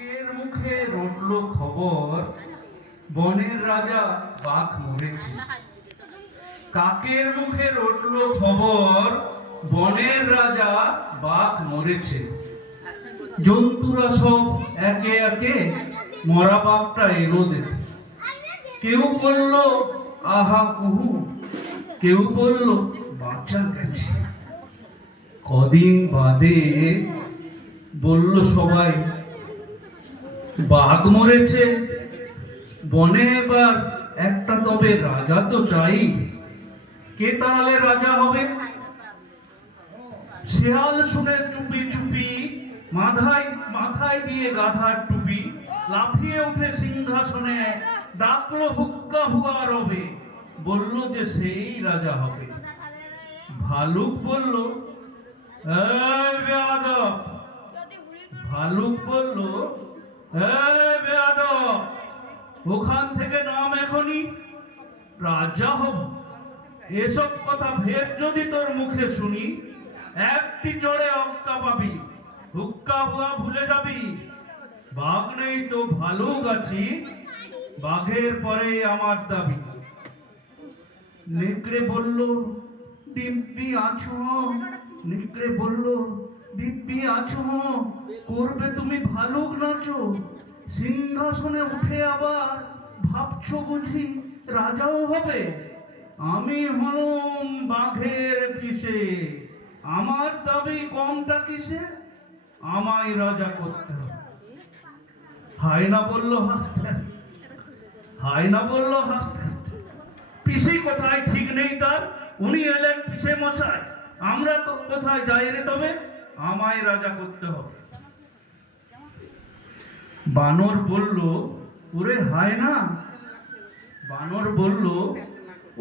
কাকের মুখে রটল খবর, বনের রাজা বাঘ মরেছে। কাকের মুখে রটল খবর, বনের রাজা বাঘ মরেছে। জন্তুরা সব একে একে মরা বাঘটা এলো দেখে। কেউ বলল আহা কুহু, কেউ বলল বাচ্চা গেছে। কদিন বাদে বলল সবাই বাঘ মরেছে, বনে এবার একটা তবে রাজা তো চাই। কে তাহলে রাজা হবে? শিয়াল শুনে চুপি চুপি মাথায় মাথায় দিয়ে গাধার টুপি লাফিয়ে উঠে সিংহাসনে ডাকলো হুক্কা হুয়া রবে, বলল যে সেই রাজা হবে। ভালুক বলল এই বেয়াদব, ভালুক বলল এই বেয়াদব, ওখান থেকে নাম এখনই, রাজা হব। এসব কথা ফের যদি তোর মুখে শুনি, একটি চড়ে অক্কা পাবি, হুক্কা হুয়া ভুলে যাবি। বাঘ নেই তো ভালুক আছি, বাঘের পরে আমার দাবি। নেকড়ে বলল দিব্যি আছো, নেকড়ে বলল দিব্যি আছো, করবে তুমি ভালুক নাচো। সিংহাসনে উঠে আবার ভাবছো বুঝি রাজাও হবে? আমি হলাম বাঘের পিছে, আমার দাবি কমটা কিসে? আমায় রাজা করতে হবে। হায়না বলল হাসতে হাসতে, হায়না বলল হাসতে হাসতে, পিসি কোথায় ঠিক নেই তার, উনি এলেন পিসে মশাই, আমরা তো কোথায় যাই রে তবে, আমায় রাজা করতে হবে। বানর বলল ওরে হায়না, বানর বলল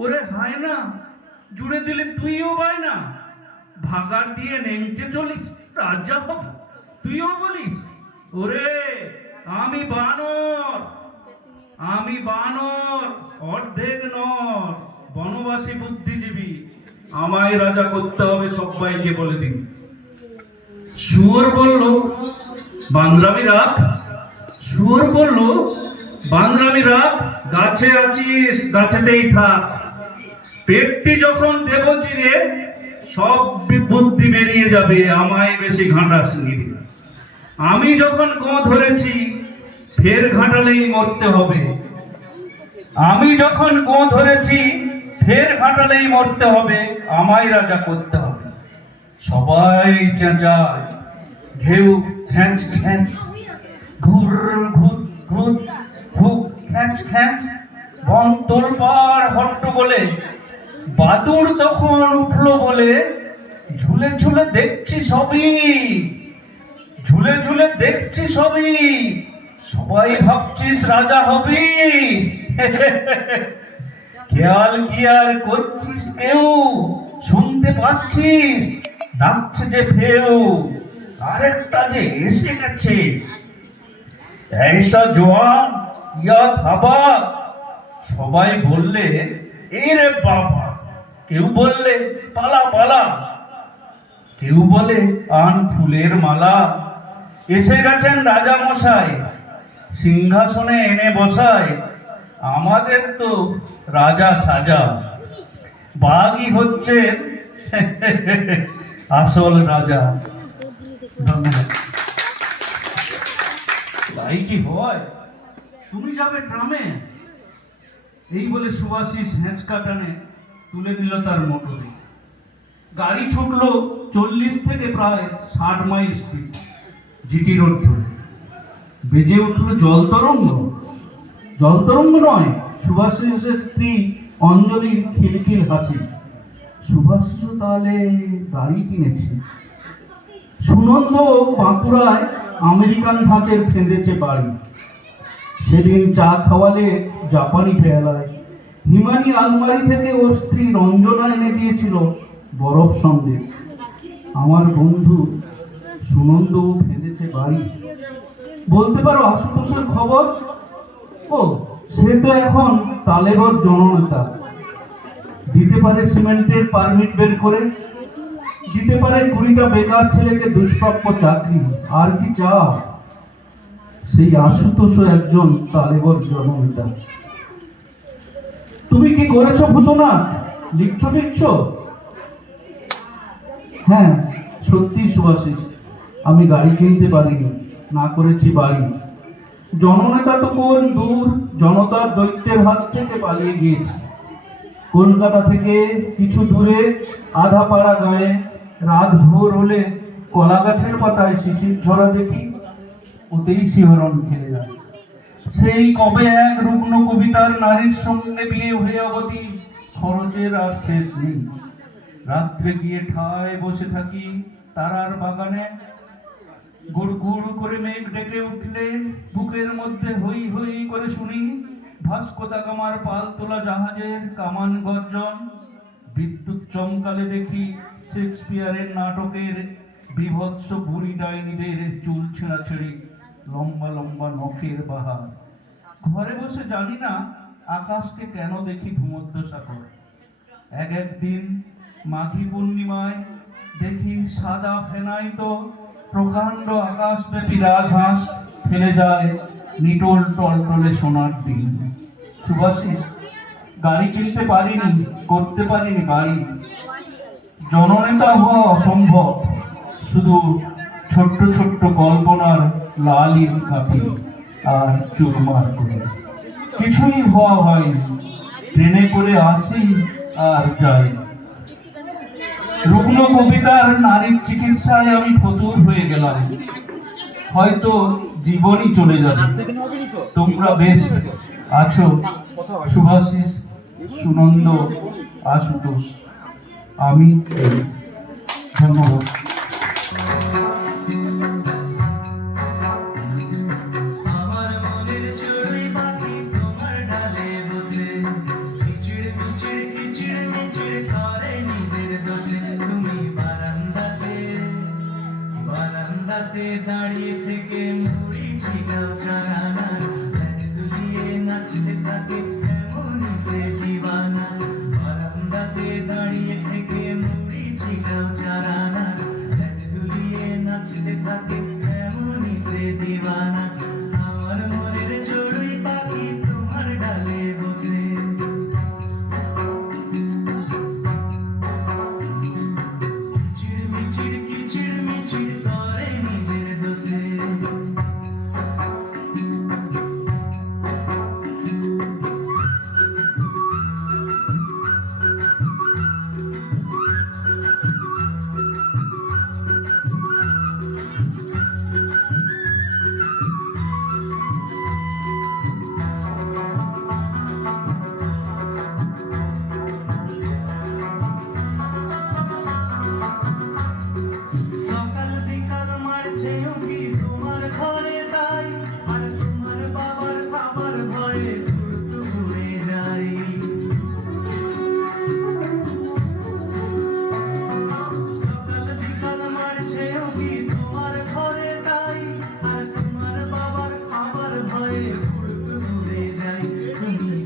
ওরে হায়না, জুড়ে দিলে তুইও বায়না, ভাগার দিয়ে নেংচে চলিস রাজা হব, তুইও বলিস ওরে আমি বানর, আমি বানর অর্ধেক নর, বনবাসী বুদ্ধিজীবী, আমায় রাজা করতে হবে সবাইকে বলে দিন। শুয়োর বলল বান্দরামি রাখ, শুয়োর বলল বান্দরামি রাখ, গাছে আছিস গাছেতেই থাক, পেটটি যখন দেব চিরে সব বুদ্ধি বেরিয়ে যাবে, আমায় বেশি ঘাঁটাস নি। আমি যখন ধরেছি ফের ঘাঁটালেই মরতে হবে, আমি যখন ধরেছি ফের ঘাঁটালেই মরতে হবে, আমায় রাজা করতে হবে। সবাই চেঁচায় ঘেউ খ্যাঁচ খ্যাঁচ, ঘুর ঘুর ঘুর ঘুর খ্যাঁচ খ্যাঁচ, বন তোলপাড় হট্টগোলে। বাদুড় তখন উঠলো বলে ঝুলে ঝুলে দেখছি সবই, ঝুলে ঝুলে দেখছি সবই, সবাই ভাবছিস রাজা হবি। খেয়াল কি আর করছিস কেউ, শুনতে পাচ্ছিস ডাকছে যে ফেউ, আরেকটা যে এসে গেছে, এইসা জোয়ান ইয়া থাবা। সবাই বললে এরে বাবা, কেউ বললে পালা পালা, কেউ বলে আন ফুলের মালা। এসে গেছেন রাজা মশাই, সিংহাসনে এনে বসায়, আমাদের তো রাজা সাজা, বাঘই হচ্ছে আসল রাজা। ধন্যবাদ। তাই কি হয়, তুমি যাবে ট্রামে, এই বলে সুভাষিস হেঁচকা টানে তুলে নিল তার মোটরে। গাড়ি ছুটলো 40 থেকে প্রায় 60 মাইল স্পিড জিটি রোড ধরে। বেজে উঠলো জলতরঙ্গ, জলতরঙ্গ নয়, সুভাষিসের স্ত্রী অঞ্জলির খিলখিল হাসি। সুভাষিস তাহলে গাড়ি কিনেছে। সুনন্দ বাঁকুড়ায় আমেরিকান ধাঁচের ফেঁদেছে বাড়ি। সেদিন চা খাওয়ালে জাপানি পেয়ালায়, হিমানি আলমারি থেকে ওর স্ত্রী রঞ্জনা এনে দিয়েছিল বরফ সন্দেশ। আমার বন্ধু সুনন্দ ফেঁদেছে বাড়ি। বলতে পারো আশুতোষের খবর? ও সে তো এখন তালেবর জননেতা, দিতে পারে সিমেন্টের পারমিট বের করে, দিতে পারে 20টা বেকার ছেলেকে দুষ্প্রাপ্য চাকরি। আর কি চাও? সেই আশুতোষও একজন তালেবর জননেতা। তুমি কি করেছো ভূতনাথ? লিখছো? হ্যাঁ, সত্যি সুভাষিস, আমি গাড়ি কিনতে পারিনি, না করেছি বাড়ি। জননেতা তো কোন দূর, জনতার দৈত্যের হাত থেকে পালিয়ে গিয়েছে। কলকাতা থেকে কিছু দূরে আধা পাড়া গায়ে রাত ভোর হলে কলা গাছের পাতায় শিশির ঝরা দেখি, ওতেই শিহরণ খেলে যায়। সেই কবে এক রুগ্ন কবিতার নারীর সঙ্গে বিয়ে হয়ে অবধি খরচের আর শেষ নেই। রাত্রে গিয়ে ঠায় বসে থাকি তারার বাগানে, গুড় গুড় করে মেঘ ডেকে উঠলে বুকের মধ্যে হই হই করে শুনি ভাস্কো দা গামার পাল তোলা জাহাজের কামান গর্জন। বিদ্যুৎ চমকালে দেখি শেক্সপিয়ারের নাটকের বিভৎস বুড়ি ডাইনিদের চুল ছেঁড়াছেড়ি, লম্বা লম্বা নখের বাহার। ঘরে বসে জানি না আকাশকে কেন দেখি ভূমধ্য সাগর। একদিন মাঘী পূর্ণিমায় দেখি সাদা ফেনাইত প্রকাণ্ড আকাশব্যাপী রাজহাঁস ফেলে যায় নিটোল টলটলে সোনার দিন। সুভাষিস, গাড়ি কিনতে পারিনি, করতে পারিনি বাড়ি। জননেতা হওয়া অসম্ভব, শুধু ছোট্ট ছোট্ট কল্পনার লাল ইট কাঁপি আর চুরমার করে। কিছুই হওয়া হয়নি, ট্রেনে করে আসি আর যাই। রুগ্ন কবিতার নারীর চিকিৎসায় আমি ফতুর হয়ে গেলাম, হয়তো জীবনই চলে যাবে। তোমরা বেশ আছো সুভাষিস, সুনন্দ, আশুতোষ, আমি ধন্যবাদ। দাঁড়িয়ে থেকে মুড়ি ছিটাও চারানা, দুলিয়ে নাচতে থাকে এমনই সে দিওয়ানা। বারান্দাতে দাঁড়িয়ে থেকে মুড়ি ছিটাও চারানা, দুলিয়ে নাচতে থাকে এমনই সে দিওয়ানা। আমার মনের চড়ুই পাখি তোমার ডালে বসে, চিড়মিচিড় কিচিড়মিচিড় করে নিজের দোষে। সকাল বিকাল মারছে উঁকি তোমার ঘরে তাই, আর তোমার বাবার খাবার ভয়ে ঘুরতে ঘুরে যাই। সকাল বিকাল মারছে উঁকি তোমার ঘরে তাই, আর তোমার বাবার খাবার ভয়ে ঘুরতে ঘুরে যাই। তুমি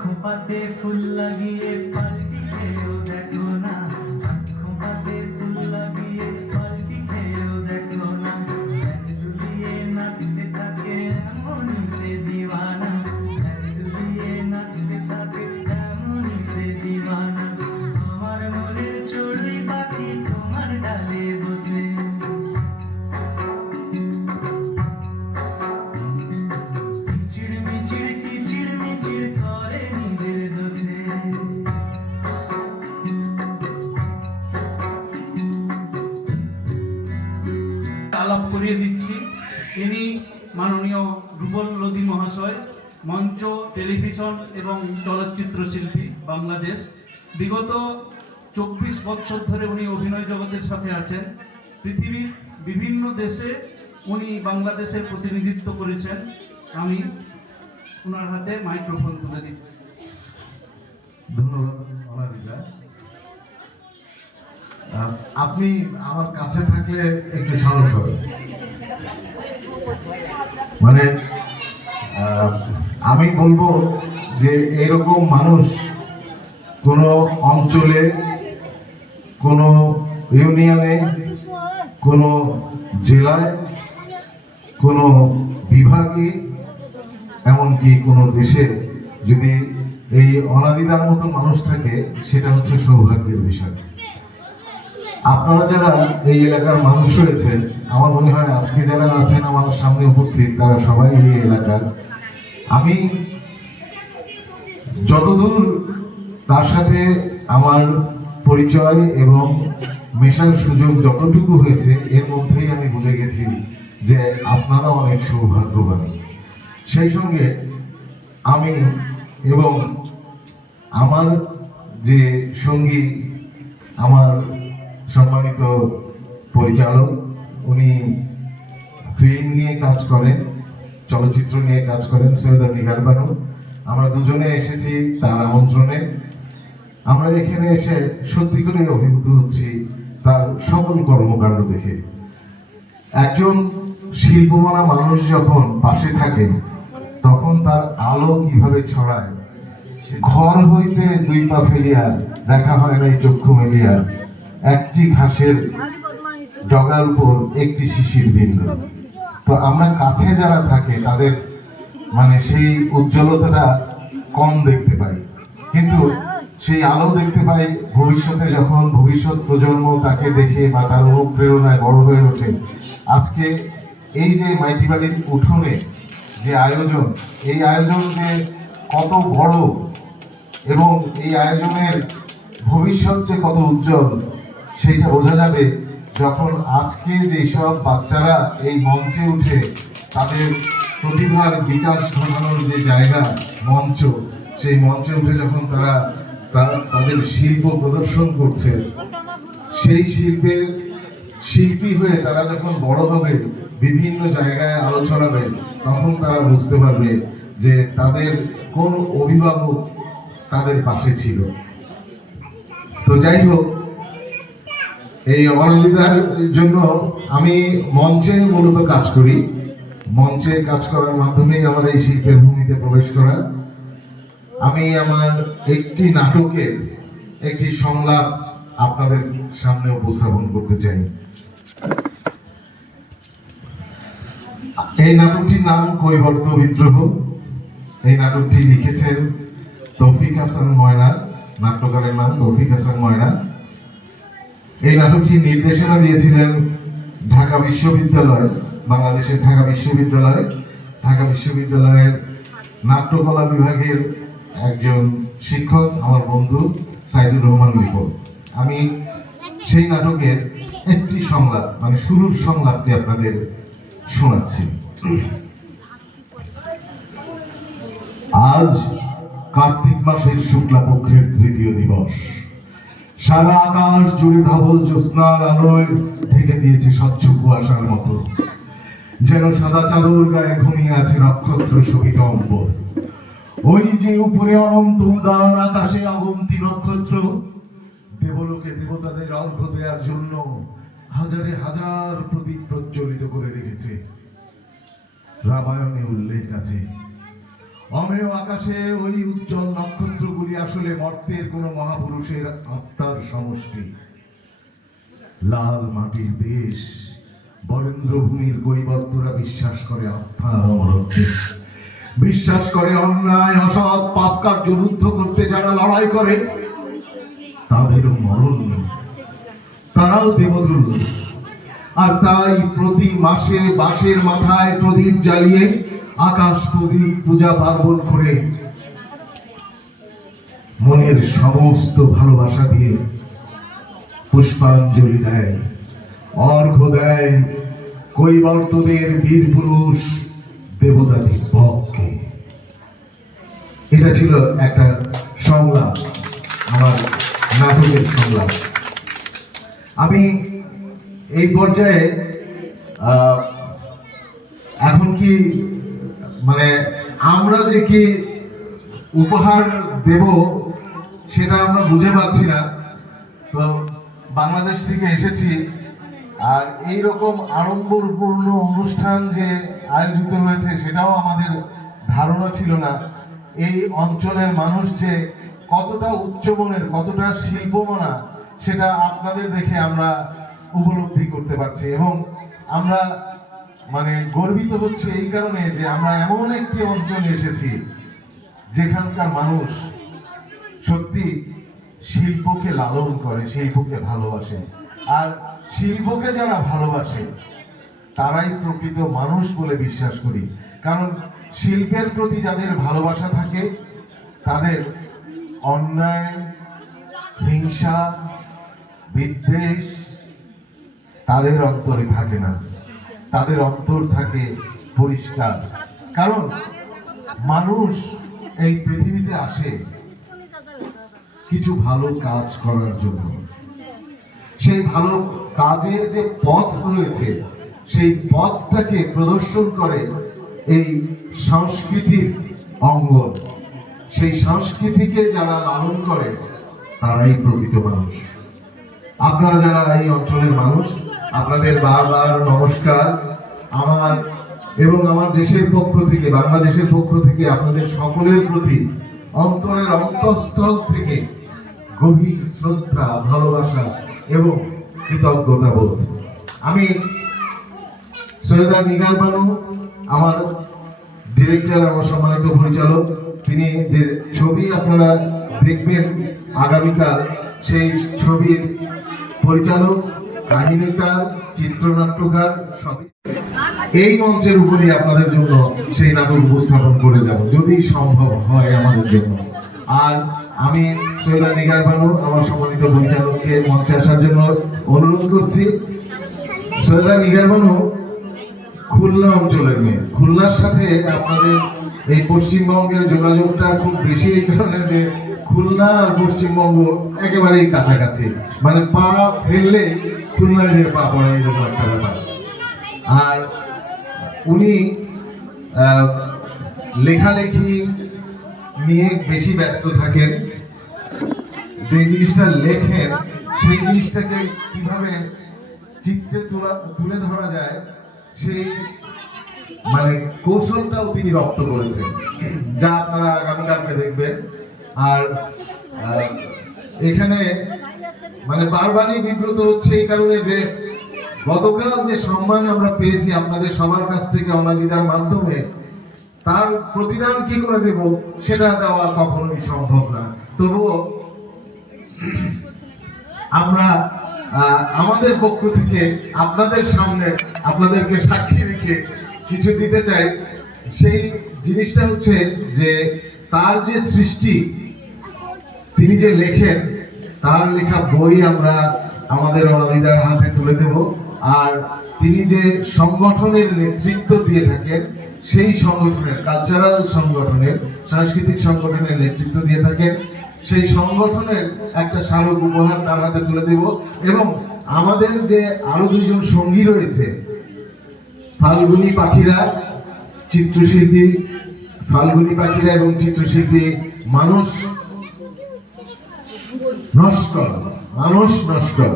খোপাতে ফুল লাগিয়ে পালকি খেয়েও দেখো না, খোপাতে ফুল লাগিয়ে পালকি খেয়েও দেখো না। দুলিয়ে নাচতে থাকে এমনই সে দিওয়ানা, দুলিয়ে নাচতে থাকে এমনই সে দিওয়ানা। আমার মনের চড়ুই পাখি তোমার ডালে বসে, চিড়মিচিড় কিচিড়মিচিড় করে নিজের দোষে। আলাপ করিয়ে দিচ্ছি, ইনি মাননীয় রুবল লোধি মহাশয়, মঞ্চ, টেলিভিশন এবং চলচ্চিত্র শিল্পী, বাংলাদেশ। বিগত 24 বছর ধরে উনি অভিনয় জগতের সাথে আছেন। পৃথিবীর বিভিন্ন দেশে উনি বাংলাদেশের প্রতিনিধিত্ব করেছেন। আমি ওনার হাতে মাইক্রোফোন তুলে দিচ্ছি। ধন্যবাদ অনামিকা। আপনি আমার কাছে থাকলে একটু সাহস হবে, মানে আমি বলবো যে এরকম মানুষ কোনো অঞ্চলে, কোনো ইউনিয়নে, কোনো জেলায় কোনো বিভাগে, এমনকি কোনো দেশে যদি এই অনাদিদার মতো মানুষ থাকে, সেটা হচ্ছে সৌভাগ্যের বিষয়। আপনারা যারা এই এলাকার মানুষ রয়েছেন, আমার মনে হয় আজকে যারা আছেন আমার সামনে উপস্থিত, তারা সবাই এই এলাকার। আমি যতদূর তার সাথে আমার পরিচয় এবং মেশার সুযোগ যতটুকু হয়েছে, এর মধ্যেই আমি বুঝে গেছি যে আপনারা অনেক সৌভাগ্যবান। সেই সঙ্গে আমি এবং আমার যে সঙ্গী, আমার সম্মানিত পরিচালক, উনি ফিল্ম নিয়ে কাজ করেন, চলচ্চিত্র নিয়ে কাজ করেন, সৈয়দ নিগার বানু। আমরা দুজনে এসেছি তার আমন্ত্রণে। আমরা এখানে এসে সত্যি করে অভিভূত হচ্ছি তার সকল কর্মকাণ্ড দেখে। একজন শিল্পমানা মানুষ যখন পাশে থাকে, তখন তার আলো কিভাবে ছড়ায়। ঘর হইতে দুই পা ফেলিয়া দেখা হয় নাই চক্ষু মেলিয়া, একটি ঘাসের ডগার উপর একটি শিশির বিন্দু। তো আমরা কাছে যারা থাকে তাদের মানে সেই উজ্জ্বলতাটা কম দেখতে পাই, কিন্তু সেই আলো দেখতে পাই ভবিষ্যতে, যখন ভবিষ্যৎ প্রজন্ম তাকে দেখে বা তার অনুপ্রেরণায় বড় হয়ে ওঠে। আজকে এই যে মাইতি বাড়ির উঠোনে যে আয়োজন, এই আয়োজন যে কত বড় এবং এই আয়োজনের ভবিষ্যৎ যে কত উজ্জ্বল, সেইটা বোঝা যাবে যখন আজকে যেসব বাচ্চারা এই মঞ্চে উঠে তাদের প্রতিভার বিকাশ ঘটানোর যে জায়গা, মঞ্চ, সেই মঞ্চে উঠে যখন তারা তাদের শিল্প প্রদর্শন করছে, সেই শিল্পের শিল্পী হয়ে তারা যখন বড় হবে, বিভিন্ন জায়গায় আলো ছড়াবে, তখন তারা বুঝতে পারবে যে তাদের কোন অভিভাবক তাদের পাশে ছিল। তো যাই হোক, এই অনাদিদার জন্য আমি মঞ্চে মূলত কাজ করি। মঞ্চে কাজ করার মাধ্যমেই আমার এই শিল্পের ভূমিতে প্রবেশ করা। আমি আমার একটি নাটকের একটি সংলাপ আপনাদের সামনে উপস্থাপন করতে চাই। এই নাটকটির নাম কৈবর্ত বিদ্রোহ। এই নাটকটি লিখেছেন তৌফিক হাসান ময়না, নাট্যকারের নাম তৌফিক হাসান ময়না। এই নাটকটি নির্দেশনা দিয়েছিলেন ঢাকা বিশ্ববিদ্যালয়, বাংলাদেশের ঢাকা বিশ্ববিদ্যালয়ের নাট্যকলা বিভাগের একজন শিক্ষক, আমার বন্ধু সাইদুর রহমান লিপন। আমি সেই নাটকের একটি সংলাপ, মানে শুরুর সংলাপটি আপনাদের শোনাচ্ছি। আজ কার্তিক মাসের শুক্লাপক্ষের তৃতীয় দিবস। সারা আকাশ জুড়ে ধবল জ্যোৎস্নার আলোয় ঢেকে দিয়েছে স্বচ্ছ কুয়াশার মতো, যেন সাদা চাদর গায়ে ঘুমিয়ে আছে নক্ষত্র শোভিত অম্বর। ওই যে উপরে অনন্ত উদার আকাশে অগন্তি নক্ষত্র, দেবলোকে দেবতাদের অর্ঘ্য দেওয়ার জন্য হাজারে হাজার প্রদীপ প্রজ্বলিত করে রেখেছে। রামায়ণে উল্লেখ আছে, অমেয় আকাশে ওই উজ্জ্বল নক্ষত্রগুলি আসলে মর্তের কোন মহাপুরুষের আত্মার সমষ্টি। লাল মাটির দেশ বরেন্দ্র ভূমির কৈবর্তরা বিশ্বাস করে আত্মার অমরত্বে, বিশ্বাস করে অন্যায় অসৎ পাপ কার্য রুদ্ধ করতে যারা লড়াই করে তাদেরও মরণ নেই, তারাও দেবদূত। আর তাই প্রতি মাসে বাঁশের মাথায় প্রদীপ জ্বালিয়ে আকাশ প্রদীপ পূজা পার্বণ করে মনের সমস্ত ভালোবাসা দিয়ে পুষ্পাঞ্জলি দেয়, অর্ঘ্য দেয় কৈবর্তদের বীর পুরুষ দেবতাদের পক্ষে। এটা ছিল একটা সংলাপ, আমার নাটকের সংলাপ। আমি এই পর্যায়ে এখন কি মানে আমরা যে কি উপহার দেব সেটা আমরা বুঝে পাচ্ছি না। তো বাংলাদেশ থেকে এসেছি, আর এইরকম আড়ম্বরপূর্ণ অনুষ্ঠান যে আয়োজিত হয়েছে সেটাও আমাদের ধারণা ছিল না। এই অঞ্চলের মানুষ যে কতটা উচ্চমনের, কতটা শিল্পমনা, সেটা আপনাদের দেখে আমরা উপলব্ধি করতে পারছি। এবং আমরা মানে গর্বিত হচ্ছে এই কারণে যে আমরা এমন একটি অঞ্চলে এসেছি যেখানকার মানুষ সত্যি শিল্পকে লালন করে, শিল্পকে ভালোবাসে। আর শিল্পকে যারা ভালোবাসে তারাই প্রকৃত মানুষ বলে বিশ্বাস করি। কারণ শিল্পের প্রতি যাদের ভালোবাসা থাকে তাদের অন্যায়, হিংসা, বিদ্বেষ তাদের অন্তরে থাকে না, তাদের অন্তর থাকে পরিষ্কার। কারণ মানুষ এই পৃথিবীতে আসে কিছু ভালো কাজ করার জন্য। সেই ভালো কাজের যে পথ রয়েছে সেই পথটাকে প্রদর্শন করে এই সংস্কৃতির অঙ্গন। সেই সংস্কৃতিকে যারা লালন করে তারাই প্রকৃত মানুষ। আপনারা যারা এই অঞ্চলের মানুষ, আপনাদের বারবার নমস্কার। আমার এবং আমার দেশের পক্ষ থেকে, বাংলাদেশের পক্ষ থেকে আপনাদের সকলের প্রতি অন্তরের অন্তঃস্থল থেকে গভীর শ্রদ্ধা, ভালোবাসা এবং কৃতজ্ঞতা বোধ। আমি সৈয়দা নিগার বানু, আমার ডিরেক্টর, আমার সম্মানিত পরিচালক, তিনি যে ছবি আপনারা দেখবেন আগামীকাল, সেই ছবির পরিচালক, কাহিনীকার, চিত্রনাট্যকার সবই এই মঞ্চের উপরই আপনাদের জন্য সেই নাটক উপস্থাপন করে যাব যদি সম্ভব হয় আমাদের জন্য। আর আমি সৈয়দা নিগার বানু, আমার সম্মানিত পরিচালককে মঞ্চে আসার জন্য অনুরোধ করছি। সৈয়দা নিগার বানু খুলনা অঞ্চলের মেয়ে। খুলনার সাথে আপনাদের এই পশ্চিমবঙ্গের যোগাযোগটা খুব বেশি, এই কারণে যে খুলনা আর পশ্চিমবঙ্গ একেবারেই কাছাকাছি, মানে পা ফেললে খুলনায় যে পা পড়ে এরকম একটা ব্যাপার। আর উনি লেখালেখি নিয়ে বেশি ব্যস্ত থাকেন। যে জিনিসটা লেখেন সেই জিনিসটাকে কিভাবে চিত্রে তুলে ধরা যায় সেই মানে কৌশলটাও তিনি রপ্ত করেছেন, যা আপনারা আগামীকালকে দেখবেন। আর এখানে মানে বারবারই বিব্রত হচ্ছে এই কারণে যে গতকাল যে সম্মান আমরা পেয়েছি আপনাদের সবার কাছ থেকে অনাদিদার মাধ্যমে, তার প্রতিদান কি করে দেব সেটা দেওয়া কখনোই সম্ভব না। তবুও আমরা আমাদের পক্ষ থেকে আপনাদের সামনে আপনাদেরকে সাক্ষী রেখে কিছু দিতে চাই। সেই জিনিসটা হচ্ছে যে তার যে সৃষ্টি, তিনি যে লেখেন, তার লেখা বই আমরা আমাদের অনাদিদার হাতে তুলে দেব। আর তিনি যে সংগঠনের নেতৃত্ব দিয়ে থাকেন, সেই সংগঠনের, কালচারাল সংগঠনের, সাংস্কৃতিক সংগঠনের নেতৃত্ব দিয়ে থাকেন, সেই সংগঠনের একটা স্মারক উপহার তার হাতে তুলে দেব। এবং আমাদের যে আরো দুজন সঙ্গী রয়েছে, ফাল্গুনী পাখিরা, চিত্রশিল্পী ফাল্গুনী পাখিরা এবং চিত্রশিল্পী মানস নস্কর,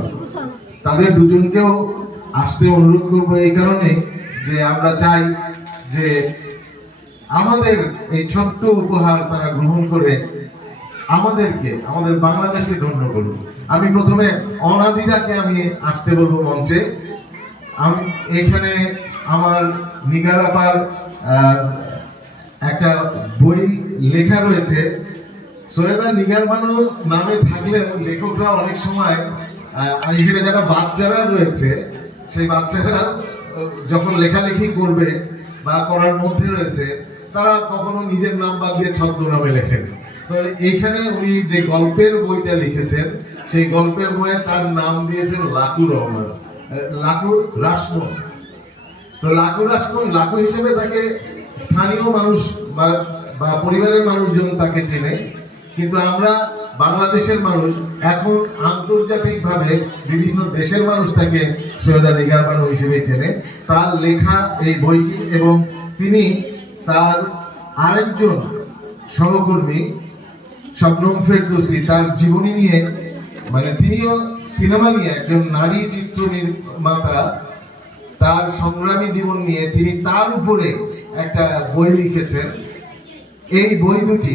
তাদের দুজনকেও আসতে অনুরোধ করবো এই কারণে যে আমরা চাই যে আমাদের এই ছোট্ট উপহার তারা গ্রহণ করে আমাদেরকে, আমাদের বাংলাদেশকে ধন্য করুন। আমি প্রথমে অনাদিদাকে আমি আসতে বলবো মঞ্চে। আমি এখানে আমার নিগার আপার একটা বই লেখা রয়েছে, সৈয়দা নিগার বানু নামে থাকলেও লেখকরা অনেক সময় এখানে যারা বাচ্চারা রয়েছে, সেই বাচ্চারা যখন লেখালেখি করবে বা করার মধ্যে রয়েছে, তারা কখনো নিজের নাম বাদ দিয়ে ছদ্মনামে লেখেন। তো এইখানে উনি যে গল্পের বইটা লিখেছেন, সেই গল্পের বইয়ে তার নাম দিয়েছেন লাকুর রহমান, লাকুর রাসমন। তো লাকুর রাসমন, লাকু হিসেবে তাকে স্থানীয় মানুষ বা পরিবারের মানুষজন তাকে চেনে, কিন্তু আমরা বাংলাদেশের মানুষ, এখন আন্তর্জাতিকভাবে বিভিন্ন দেশের মানুষ তাকে সৈয়দা নিগার বানু হিসেবে চেনে। তার লেখা এই বইটি এবং তিনি তার আরেকজন সহকর্মী শবনম ফেরদৌসী, তার জীবনী নিয়ে, মানে তিনিও সিনেমা নিয়ে, একজন নারী চিত্র নির্মাতা, তার সংগ্রামী জীবন নিয়ে তিনি তার উপরে একটা বই লিখেছেন। এই বই দুটি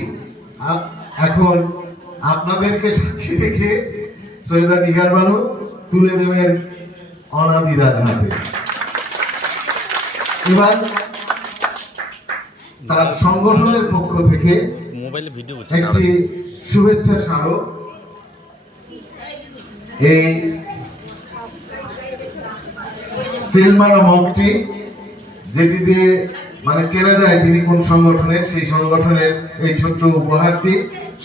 এখন আপনাদেরকে সাক্ষী রেখে সৈয়দা নিগার বানু তুলে দেবেন অনাদিদার হাতে। এবার তার সংগঠনের পক্ষ থেকে মোবাইলে ভিডিও একটি শুভেচ্ছা স্মারক এই সিলমারা মগটি, যেটি দিয়ে মানে চেনা যায় তিনি কোন সংগঠনের, সেই সংগঠনের এই ছোট্ট উপহারটি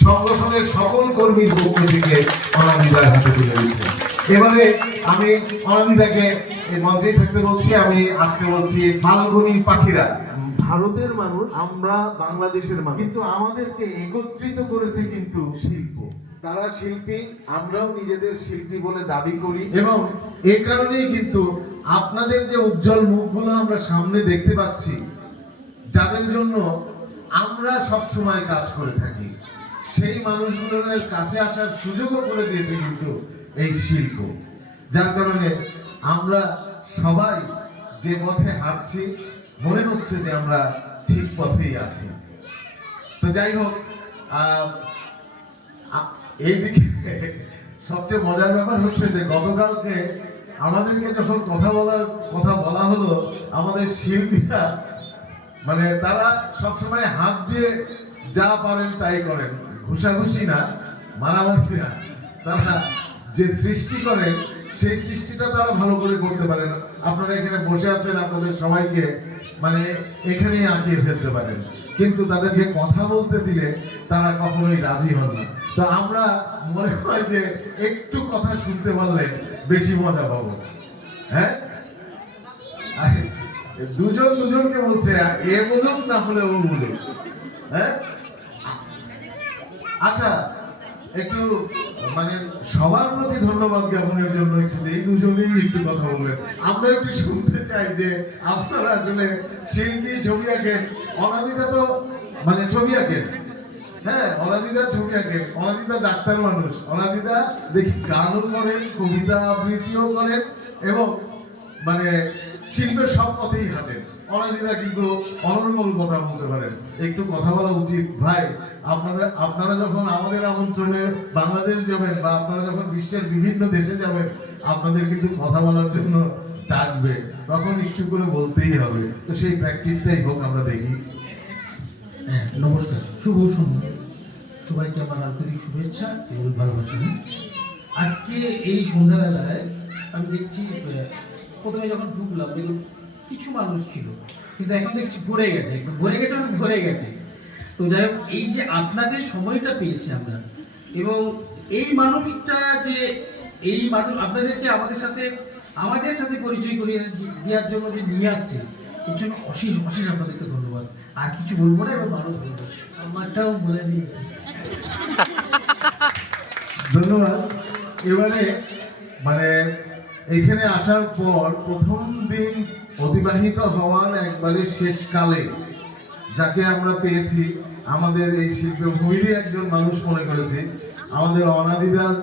সংগঠনের সকল কর্মীর পক্ষ থেকে অনামিদার হাতে তুলে দিচ্ছেন। এবারে আমি অনামিদাকে এই মঞ্চেই থাকতে বলছি, আমি আসতে বলছি ফাল্গুনী পাখিরা। ভারতের মানুষ, আমরা বাংলাদেশের মানুষ, কিন্তু আমাদেরকে একত্রিত করেছে কিন্তু শিল্প। তারা শিল্পী, আমরাও নিজেদের শিল্পী বলে দাবি করি, এবং এই কারণেই কিন্তু আপনাদের যে উজ্জ্বল মুখগুলো আমরা সামনে দেখতে পাচ্ছি, যাদের জন্য আমরা সব সময় কাজ করে থাকি, সেই মানুষগুলোর কাছে আসার সুযোগও করে দিয়েছে কিন্তু এই শিল্প। যার কারণে আমরা সবাই যে পথে হাঁটছি মনে হচ্ছে যে আমরা ঠিক পথেই আছি। তো যাই হোক, এইদিকে সবচেয়ে মজার ব্যাপার হচ্ছে যে গতকালকে আমাদেরকে যখন কথা বলা হলো, আমাদের শিল্পীরা মানে তারা সবসময় হাত দিয়ে যা পারেন তাই করেন, ঘুষাঘুষি না, মারামারি না, তারা যে সৃষ্টি করেন সেই সৃষ্টিটা তারা ভালো করে করতে পারেন। আপনারা এখানে বসে আছেন, আপনাদের সবাইকে মানে এখানেই আঁকিয়ে ফেলতে পারেন, কিন্তু তাদেরকে কথা বলতে দিলে তারা কখনোই রাজি হন না। তো আমরা মনে হয় যে একটু কথা শুনতে পারলে বেশি মজা পাবো। হ্যাঁ, দুজন দুজনকে বলছে এ বলুক না হলে ও বলুক। হ্যাঁ, আচ্ছা, একটু মানে সবার প্রতি ধন্যবাদ জ্ঞাপনের জন্য একটু এই দুজনেই একটু কথা বলবেন। আমরা একটু শুনতে চাই যে আপনারা আসলে শিল্পী, ছবি আঁকেন, অনামিকা তো মানে ছবি আঁকেন। হ্যাঁ, অনামিকা ছবি আঁকেন, অনামিকা ডাক্তার মানুষ, অনামিকা দেখি গানও করেন, কবিতা আবৃত্তিও করেন, এবং মানে শিল্পের সব পথেই হাঁটেন। অনামিকা কিন্তু অনর্গল কথা বলতে পারেন। একটু কথা বলা উচিত ভাই। আপনারা যখন আমাদের আমন্ত্রণে বাংলাদেশ যাবেন বা আপনারা যখন বিশ্বের বিভিন্ন দেশে যাবেন, আপনাদের কিন্তু কথা বলার জন্য ডাকবে, তখন একটু করে বলতেই হবে। তো সেই প্র্যাকটিসটাই হোক, আমরা দেখি। হ্যাঁ, নমস্কার, শুভ সন্ধ্যা, সবাইকে আমার আন্তরিক শুভেচ্ছা এবং ভালোবাসা। আজকে এই সন্ধ্যাবেলায় আমি দেখছি, প্রথমে যখন ঢুকলাম দেখুন কিছু মানুষ ছিল, কিন্তু এখন দেখছি ভরে গেছে, একটু ভরে গেছে। তো যাই হোক, এই যে আপনাদের সময়টা পেয়েছি আমরা, এবং এই মানুষটা যে এই মানুষ আপনাদেরকে আমাদের সাথে পরিচয় করিয়ে দেওয়ার জন্য যে নিয়ে আসছে, এর জন্য অশেষ আপনাদেরকে ধন্যবাদ। আর কিছু বলবো না, এবং মানুষ বলবো, আমারটাও বলে দিয়েছে। ধন্যবাদ। এবারে মানে এখানে আসার পর প্রথম দিন অতিবাহিত হওয়ার একবারে শেষকালে যাকে আমরা পেয়েছি, আমাদের এই শিল্পভূমিরই একজন মানুষ মনে করেছি, আমাদের অনাদিদার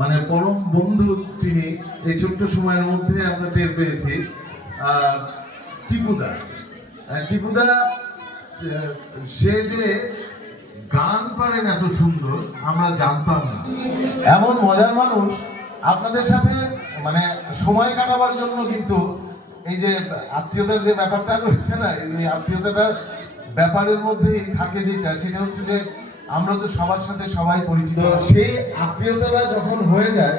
মানে পরম বন্ধু তিনি। এই ছোট্ট সময়ের মধ্যে আমরা টের পেয়েছি টিপুদা। টিপুদা সে যে গান পারেন এত সুন্দর আমরা জানতাম না। এমন মজার মানুষ, আপনাদের সাথে মানে সময় কাটাবার জন্য কিন্তু এই যে আত্মীয়তার যে ব্যাপারটা রয়েছে না, এই আত্মীয়তাটার ব্যাপারের মধ্যেই থাকে যেটা, সেটা হচ্ছে যে আমরা তো সবার সাথে সবাই পরিচিত। সেই আত্মীয়তাটা যখন হয়ে যায়,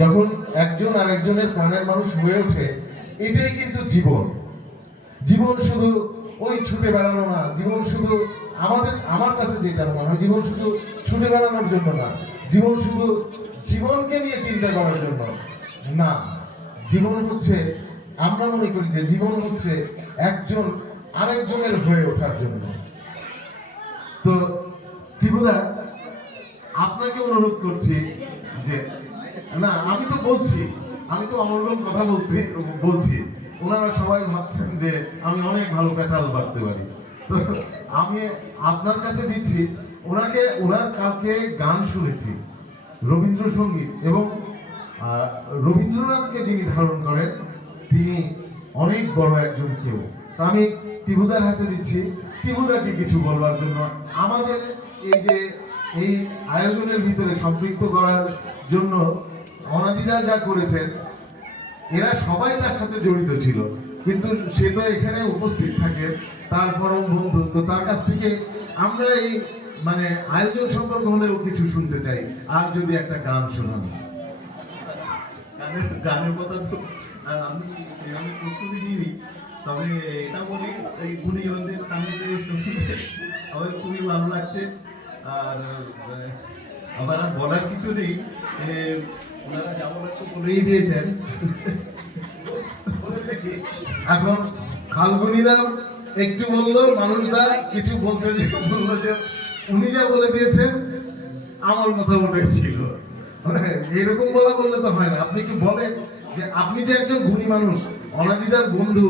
যখন একজন আর একজনের প্রাণের মানুষ হয়ে ওঠে, এটাই কিন্তু জীবন। জীবন শুধু ওই ছুটে বেড়ানো না, জীবন শুধু আমার কাছে যেটা মনে হয়, জীবন শুধু ছুটে বেড়ানোর জন্য না, জীবন শুধু জীবনকে নিয়ে চিন্তা করার জন্য না। জীবন হচ্ছে, আমরা মনে করি যে জীবন হচ্ছে একজন আরেকজনের হয়ে ওঠার জন্য। তো ত্রিপুরা, আপনাকে অনুরোধ করছি যে না, আমি তো অনর্গল কথা বলছি, ওনারা সবাই ভাবছেন যে আমি অনেক ভালো পেঁচাল বাড়তে পারি। তো আমি আপনার কাছে দিচ্ছি, ওনার কাছে গান শুনেছি, রবীন্দ্রসঙ্গীত, এবং রবীন্দ্রনাথকে যিনি ধারণ করেন তিনি অনেক বড় একজন কেউ। তো আমি টিপুদার হাতে দিচ্ছি, টিপুদাকে কিছু বলবার জন্য, আমাদের এই আয়োজনের ভিতরে সম্পৃক্ত করার জন্য অনাদিরা যা করেছেন, এরা সবাই তার সাথে জড়িত ছিল। তো কিন্তু সে তো এখানে উপস্থিত থাকে, তার পরম বন্ধু, তো তার কাছ থেকে আমরা এই মানে আয়োজন সম্পর্কে হলেও কিছু শুনতে চাই, আর যদি একটা গান শোনান। গানের কথা তো আমি সেভাবে প্রস্তুতি নিইনি, তবে এটা বলি এই গুণীজনদের সামনে থেকে শুনতে আমার খুবই ভালো লাগছে। আর আমার আর বলার কিছু নেই, ওনারা যা বলার তো বলেই দিয়েছেন। এখন খালগুনিরা একটু বললো, মানুষরা কিছু বলতে বললো যে উনি যা বলে দিয়েছেন আমার কথা বলেছিল, মানে এরকম বলা বললে তো হয় না। আপনি কি বলেন যে আপনি যে একজন গুণী মানুষ, অনাদিদার বন্ধু,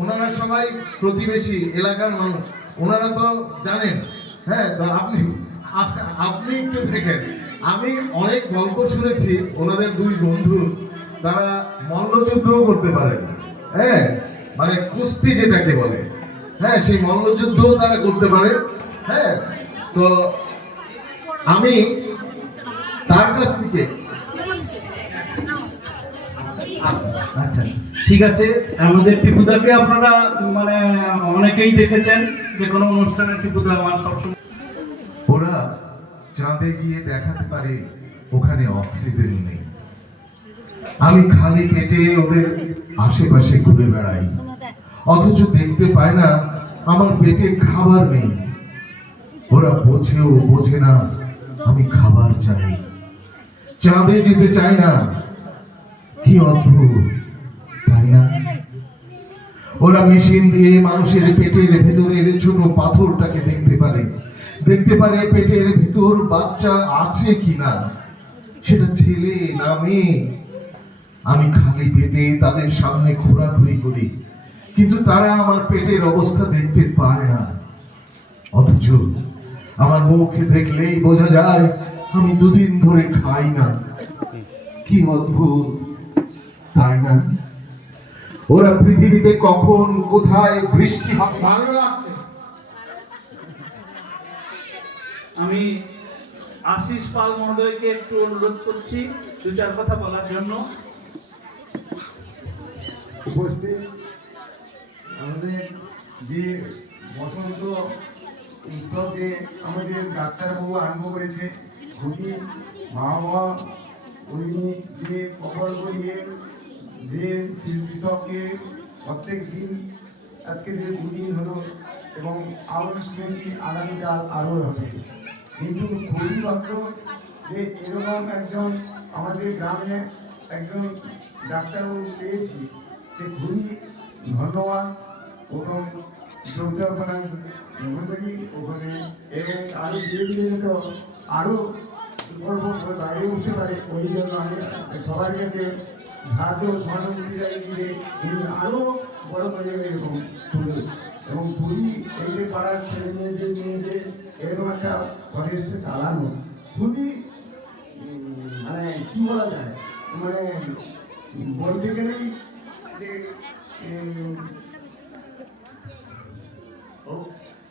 ওনারা সবাই প্রতিবেশী এলাকার মানুষ, ওনারা তো জানেন। হ্যাঁ, তো আপনি একটু দেখেন, আমি অনেক গল্প শুনেছি ওনাদের দুই বন্ধু, তারা মল্লযুদ্ধও করতে পারেন। হ্যাঁ, মানে কুস্তি যেটাকে বলে, হ্যাঁ, সেই মল্লযুদ্ধও তারা করতে পারে। হ্যাঁ, তো আমি তার কাছ থেকে আচ্ছা, ঠিক আছে। আমাদের টিপুদাকে আপনারা মানে অনেকেই দেখেছেন, যে কোনো অনুষ্ঠানে টিপুদা আমার সবসময় ওরা চাঁদে গিয়ে দেখাতে পারে ওখানে অক্সিজেন নেই। আমি খালি পেটে ওদের আশেপাশে ঘুরে বেড়াই, অথচ দেখতে পায় না আমার পেটে খাবার নেই। ওরা বোঝেও বোঝে না আমি খাবার চাই, চাঁদে যেতে চাই না। কি অদ্ভুত, তাই না? ওরা মেশিন দিয়ে মানুষের পেটের ভেতরের ছোট পাথরটাকে দেখতে পারে, দেখতে পারে পেটের ভিতর বাচ্চা আছে কিনা, সেটা ছেলে না মেয়ে। আমি খালি পেটে তাদের সামনে ঘোরাঘুরি করি, কিন্তু তারা আমার পেটের অবস্থা দেখতে পায় না। অথচ আমার মুখ দেখলেই বোঝা যায় আমি দুদিন ধরে খাই না। কি অদ্ভুত, তাই না? ওরা পৃথিবীতে কখন কোথায় বৃষ্টি হবে। ভালো লাগছে। আমি আশিস পাল মহোদয়কে একটু অনুরোধ করছি দু চার কথা বলার জন্য। উপস্থিত আমাদের যে বসন্ত উৎসব যে আমাদের ডাক্তারবাবু আরম্ভ করেছে, খুবই মা বাবা উনি যে প্রকল্প নিয়ে যে কৃষককে প্রত্যেক দিন, আজকে যে দুদিন হলো এবং আরও শুনেছি আগামীকাল আরও হবে, কিন্তু খুবই মাত্র যে এরকম একজন আমাদের গ্রামে একজন ডাক্তারবাবু পেয়েছি, যে খুবই ধন্যবাদ। ওখানে যোগদাপনা গ্রহণ করি ওখানে, এবং আরও ধীরে ধীরে তো আরও গল্প বাইরে উঠতে পারে, ওই জন্য আমি সবার কাছে সাহায্য সহযোগিতা চাই যে তিনি আরও বড় করে এরকম করুন, এবং খুবই এই যে পাড়ার ছেলে মেয়েদের নিয়ে যে এরকম একটা প্রচেষ্টা চালানো খুবই মানে কি বলা যায়, মানে বলতে গেলেই যে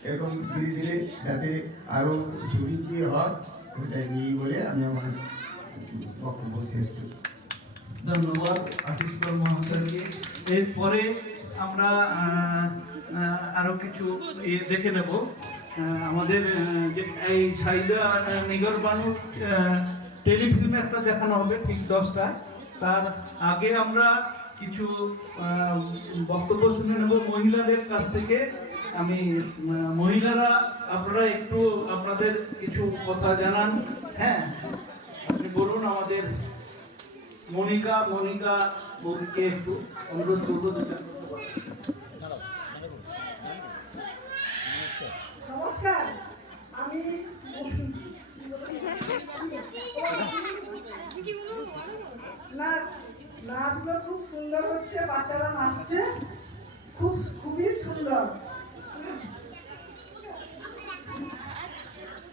এরকম ধীরে ধীরে যাতে আরো সুবৃদ্ধি হয় ওটা নিয়ে বলে আমি আমার বক্তব্য শেষ করছি। ধন্যবাদ আশিস পাল মহাশয়কে। এরপরে আমরা আরো কিছু দেখে নেব। আমাদের যে এই সাইদা নিগর বানুর টেলিফিল্ম একটা দেখানো হবে ঠিক 10টায়। তার আগে আমরা কিছু বক্তব্য শুনে নেব মহিলাদের কাছ থেকে। আমি মহিলারা আপনারা একটু আপনাদের কিছু কথা জানান। হ্যাঁ, আপনি বলুন। আমাদের মনিকা বৌদিকে একটু অনুরোধ করবো। নমস্কার, আমি নাচগুলো খুব সুন্দর হচ্ছে, বাচ্চারা নাচছে খুবই সুন্দর।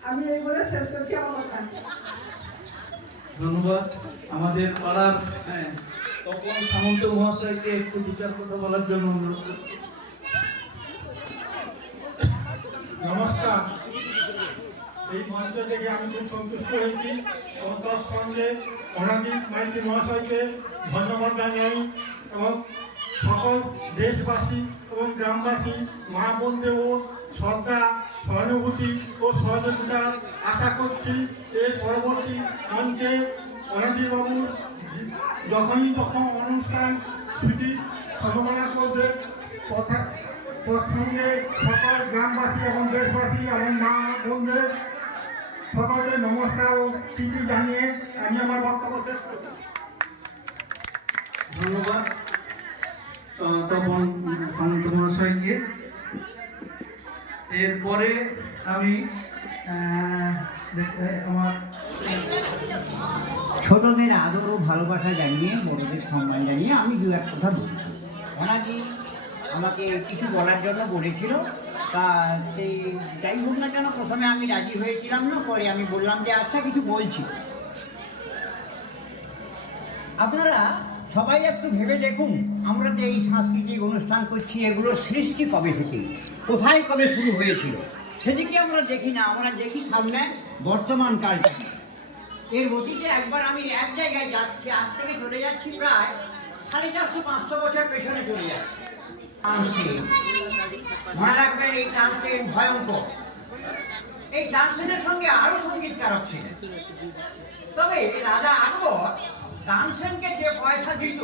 আমি এই বলে শেষ করছি আমার কথা। ধন্যবাদ। আমাদের পাড়ার তপন সামন্ত মহাশয়কে একটু দু চার কথা বলার জন্য অনুরোধ করছি। নমস্কার। এই মঞ্চ থেকে আমি খুব সন্তুষ্ট হয়েছি এবং তার সঙ্গে অনাদিত মাইতি মহাশয়কে ধন্যবাদ জানাই এবং সকল দেশবাসী এবং গ্রামবাসী মা বোনদের ও শ্রদ্ধা, সহানুভূতি ও সহযোগিতা আশা করছি। এর পরবর্তী মঞ্চে অনিন্দ্যবাবু যখনই তখন অনুষ্ঠান ছুটি সম্ভাবনা করবে প্রসঙ্গে সকল গ্রামবাসী এবং দেশবাসী এবং মা বোনদের সকলকে নমস্কার ও প্রীতি জানিয়ে আমি আমার বক্তব্য শেষ করছি। ধন্যবাদ তপন সামন্ত মহাশয়কে। এরপরে আমি আমার ছোটদের আদর ও ভালোবাসা জানিয়ে, বড়দের সম্মান জানিয়ে আমি দু এক কথা বলছি। ওনাজি আমাকে কিছু বলার জন্য বলেছিল, তা সেই যাই হোক না কেন, প্রথমে আমি রাজি হয়েছিলাম না, পরে আমি বললাম যে আচ্ছা কিছু বলছি। আপনারা সবাই একটু ভেবে দেখুন, আমরা যে এই সাংস্কৃতিক অনুষ্ঠান করছি এগুলোর সৃষ্টি কবে থেকে, কোথায় কবে শুরু হয়েছিল সেদিকে আমরা দেখি না, আমরা দেখি সামনে বর্তমান কালটাকে। এর গতিতে একবার আমি এক জায়গায় যাচ্ছি, আজ থেকে চলে যাচ্ছি প্রায় 450-500 বছর পেছনে চলে যাচ্ছি। মনে রাখবেন এই তানসেন ভয়ঙ্কর। এই তানসেনের সঙ্গে আরো সঙ্গীতকারক ছিলেন। তবে রাজা আকবর তানসেনকে যে পয়সা দিত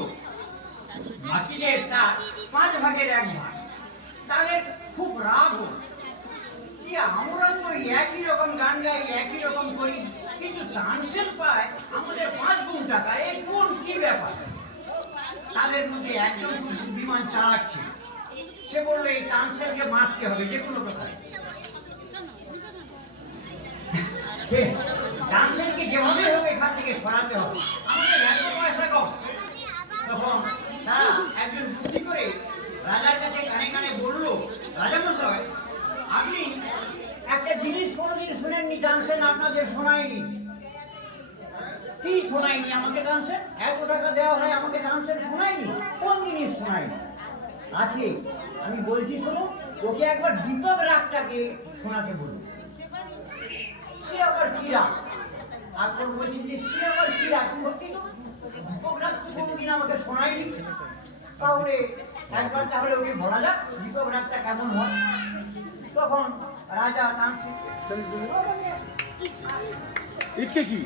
বাকিদের তার 5 ভাগের 1 ভাগ, তাদের খুব রাগ হল যে আমরা তো একই রকম গান গাই, একই রকম করি, কিন্তু তানসেন পায় আমাদের 5 গুণ টাকা। এই কোন কি ব্যাপার? তাদের মধ্যে একজন বুদ্ধিমান চালাক ছিল, সে বললো এই তানসেনকে মারতে হবে যে কোনো প্রকারে। তানসেনকে যেভাবে হোক এখান থেকে সরাতে হবে, আমাদের এত পয়সা কম। তখন তারা একজন বুদ্ধি করে রাজার কাছে কানে কানে বলল, রাজামশাই আপনি একটা জিনিস কোনোদিন শুনেননি, তানসেন আপনাদের শোনায়নি। কি শোনায়নি আমাকে তানসেন? 1 টাকা দেওয়া হয় আমাকে তানসেন শোনায়নি? কোন জিনিস শোনায়নি? আছে, আমি বলছি শোনো, ওকে একবার দীপক রাগটাকে শোনাতে বলুন। সে আবার কি রাগ? আকবর বলছি যে সে আবার কি রাগ? সত্যি তো দীপক রাগ তো কোনদিন আমাকে শোনায়নি। তাহলে একবার তাহলে ওকে বলা যাক দীপক রাগটা কেমন হয়। তখন রাজা তানসেন কি